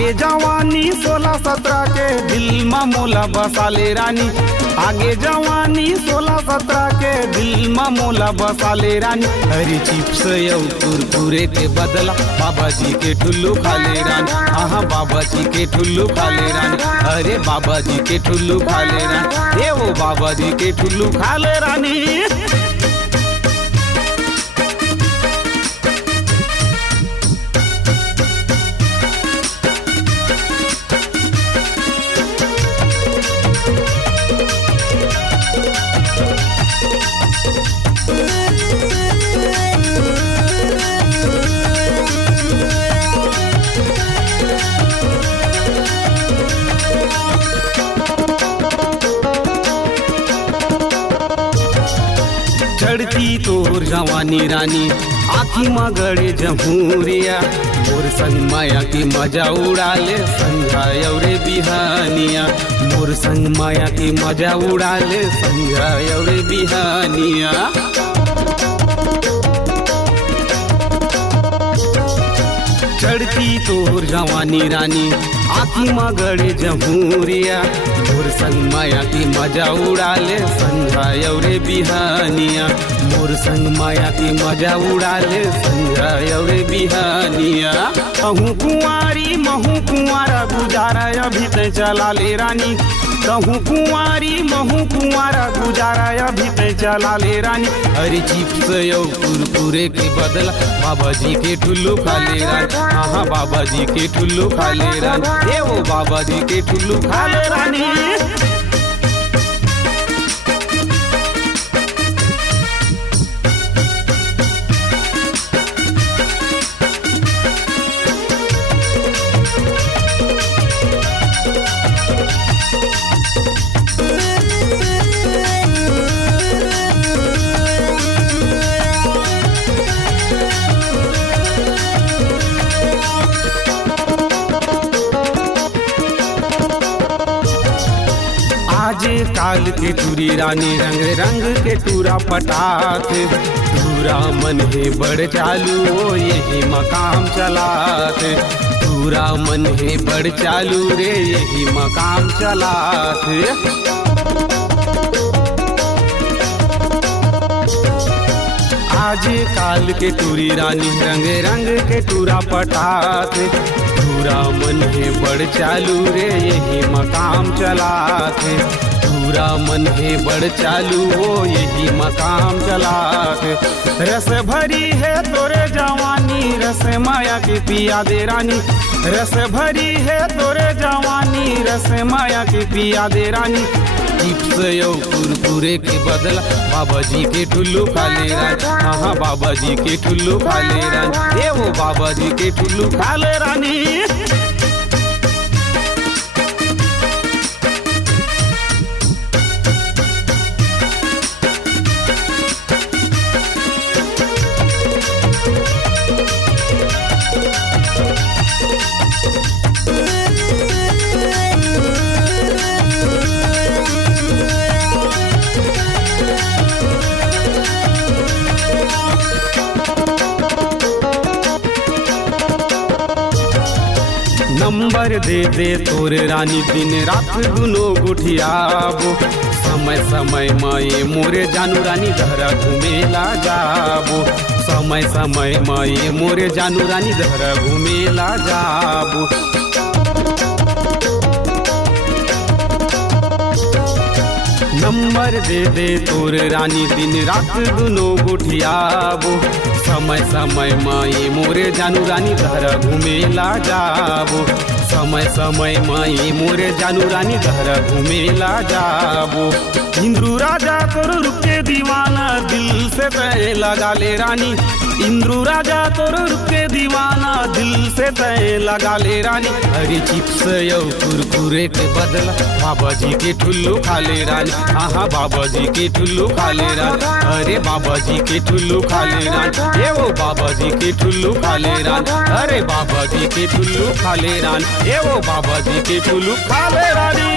आगे जवानी 16-17 के दिल में मोला बसाले रानी। आगे जवानी 16-17 के दिल में मोला बसाले रानी। हरी चिप्स यौ कुरकुरे के बदला बाबा जी के ठुल्लू खाले रानी। हाँ बाबा जी के ठुल्लू खाले रानी। अरे बाबा जी के ठुल्लू खाले रानी। ये वो बाबा जी के ठुल्लू खाले रानी। चढ़ती तोर जवानी रानी आखी मगड़े जमूरिया। मोर संग माया की मजा उड़ा ले संझा रे बिहानिया। मोर संग माया की मजा उड़ा ले संझा रे बिहानिया। चढ़ती तोर जवानी रानी आखी मगड़े जमूरिया। मोर संग माया की मजा उड़ा ले संझा रे बिहानिया। मोर संग माया की मजा उड़ा ले संझा रे बिहानिया। कहूँ कुंवारी महू कुंवारा गुजारा अभी तय चला ले रानी। कहूँ कुंवारी महू कुंवारा गुजारा अभी तय चला ले रानी। अरे चिप्स यौ कुरकुरे के बदला बाबा जी के ठुल्लू खाले रानी। हाँ बाबा जी के ठुल्लू खाले रानी। ये वो बाबा जी के ठुल्लू खाले रानी। आजे काल के टूरी रानी रंग रंग के टूरा पटाते। टूरा मन है बड़ चालू ओ यही मकाम चलाते। टूरा मन है बड़ चालू रे यही मकाम चलाते। आजे काल के टूरी रानी रंग रंग के टूरा पटाते। टूरा मन है बड़ चालू रे यही मकाम चलाते। टूरा मन है बड़ चालू हो यही मकाम चलाते। रस भरी है तोरे जवानी रस माया की पिया दे रानी। रस भरी है तोरे जवानी रस माया की पिया दे रानी। चिप्स यौ कुरकुरे के बदला बाबा जी के ठुल्लू खाले रानी। हाँ बाबा जी के ठुल्लू खाले रानी। ये वो बाबा जी के ठुल्लू खाले रानी। नंबर दे दे तोर रानी दिन रात दुनो गुठियाबो। समय समय माए मोरे जानू रानी घरा घूमेला जाबो। समय समय माए मोरे जानू रानी घरा घूमेला जाबो। नंबर दे दे तोर रानी दिन रात दुनो गुठियाबो। समय समय माए मोरे जानू रानी घरा घूमेला जाबो। समय समय माए मोरे जानू रानी घरा घूमेला जाबो। इंद्रू राजा तोर रूप के दीवाना दिल से तय लगा ले रानी। इंद्रू राजा तोर रूप के दीवाना दिल से तय लगा ले रानी। अरे चिप्स यौ कुरकुरे के बदला बाबा जी के ठुल्लू खाले रानी। हाँ बाबा जी के ठुल्लू खाले रानी। अरे बाबा जी के ठुल्लू खाले रानी। ये वो बाबा जी के ठुल्लू खाले रानी। अरे बाबा जी के ठुल्लू खाले रानी। ये वो बाबा जी के ठुल्लू खाले रानी।